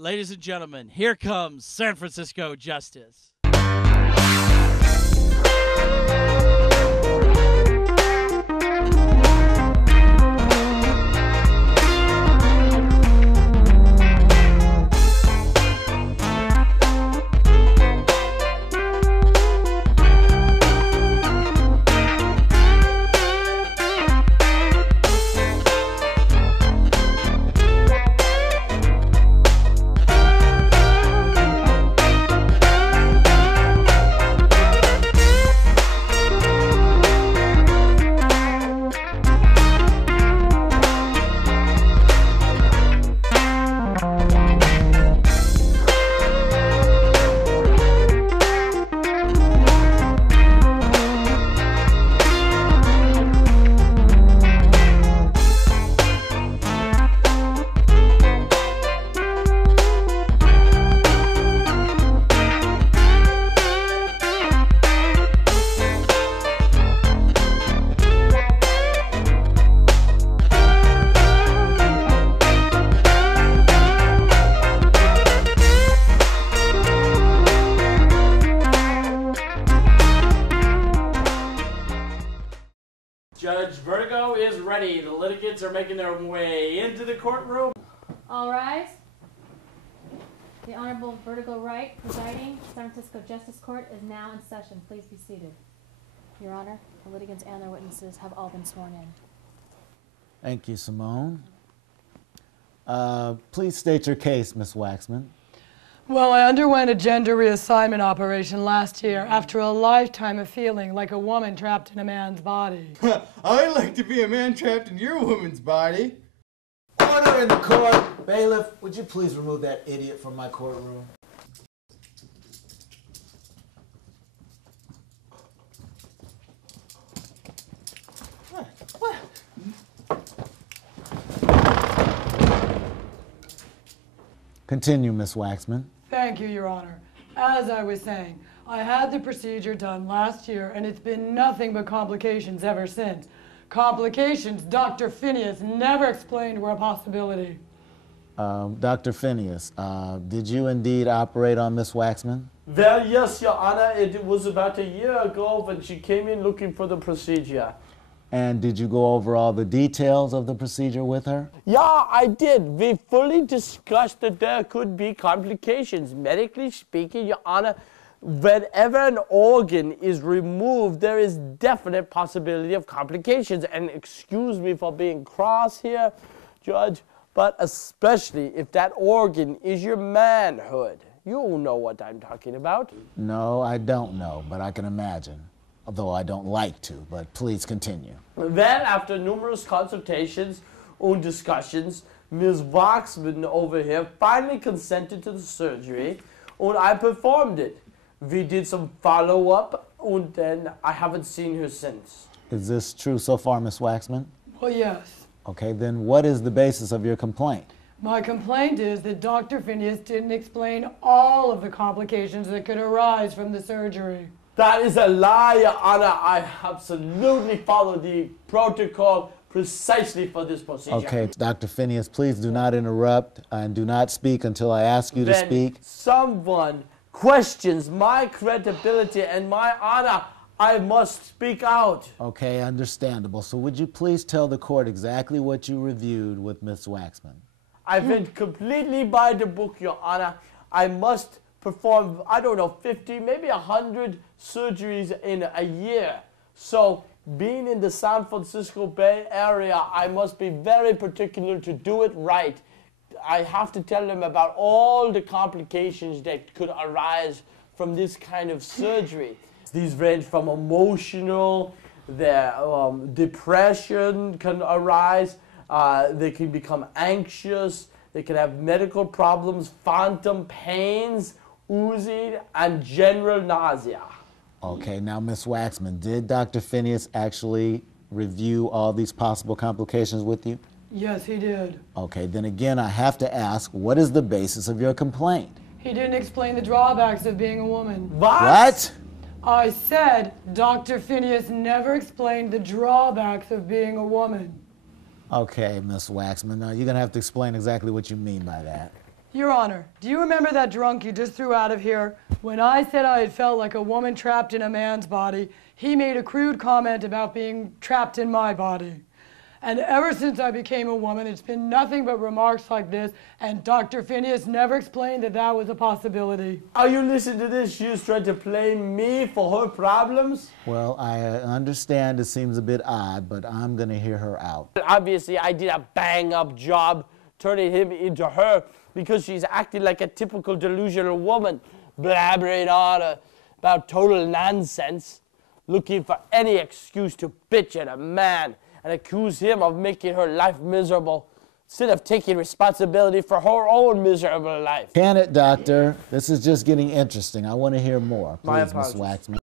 Ladies and gentlemen, here comes San Francisco Justice. Judge Vertigo is ready. The litigants are making their way into the courtroom. All rise. The Honorable Vertigo Wright, presiding, San Francisco Justice Court, is now in session. Please be seated. Your Honor, the litigants and their witnesses have all been sworn in. Thank you, Simone. Please state your case, Ms. Waxman. Well, I underwent a gender reassignment operation last year after a lifetime of feeling like a woman trapped in a man's body. I'd like to be a man trapped in your woman's body. Order in the court. Bailiff, would you please remove that idiot from my courtroom? What? Continue, Miss Waxman. Thank you, Your Honor. As I was saying, I had the procedure done last year, and it's been nothing but complications ever since. Complications Dr. Phineas never explained were a possibility. Dr. Phineas, did you indeed operate on Miss Waxman? Well, yes, Your Honor. It was about a year ago when she came in looking for the procedure. And did you go over all the details of the procedure with her? Yeah, I did. We fully discussed that there could be complications. Medically speaking, Your Honor, whenever an organ is removed, there is definite possibility of complications. And excuse me for being cross here, Judge, but especially if that organ is your manhood. You know what I'm talking about. No, I don't know, but I can imagine. Although I don't like to, but please continue. Then, after numerous consultations and discussions, Ms. Waxman over here finally consented to the surgery, and I performed it. We did some follow-up, and then I haven't seen her since. Is this true so far, Ms. Waxman? Well, yes. Okay, then what is the basis of your complaint? My complaint is that Dr. Phineas didn't explain all of the complications that could arise from the surgery. That is a lie, Your Honor. I absolutely followed the protocol precisely for this procedure. Okay, Dr. Phineas, please do not interrupt and do not speak until I ask you to speak. Someone questions my credibility and my honor, I must speak out. Okay, understandable. So would you please tell the court exactly what you reviewed with Ms. Waxman? I went completely by the book, Your Honor. I must perform, I don't know, 50, maybe 100 surgeries in a year. So being in the San Francisco Bay Area, I must be very particular to do it right. I have to tell them about all the complications that could arise from this kind of surgery. These range from emotional, depression can arise, they can become anxious, they can have medical problems, phantom pains, oozing, and general nausea. Okay, now Ms. Waxman, did Dr. Phineas actually review all these possible complications with you? Yes, he did. Okay, then again I have to ask, what is the basis of your complaint? He didn't explain the drawbacks of being a woman. What? I said Dr. Phineas never explained the drawbacks of being a woman. Okay, Ms. Waxman, now you're going to have to explain exactly what you mean by that. Your Honor, do you remember that drunk you just threw out of here? When I said I had felt like a woman trapped in a man's body, he made a crude comment about being trapped in my body. And ever since I became a woman, it's been nothing but remarks like this, and Dr. Phineas never explained that that was a possibility. Are you listening to this? She's trying to blame me for her problems? Well, I understand it seems a bit odd, but I'm going to hear her out. Obviously, I did a bang-up job turning him into her because she's acting like a typical delusional woman, blabbering on about total nonsense, looking for any excuse to bitch at a man and accuse him of making her life miserable instead of taking responsibility for her own miserable life. Can it, Doctor? This is just getting interesting. I want to hear more. My Please, Miss apologies. Waxman.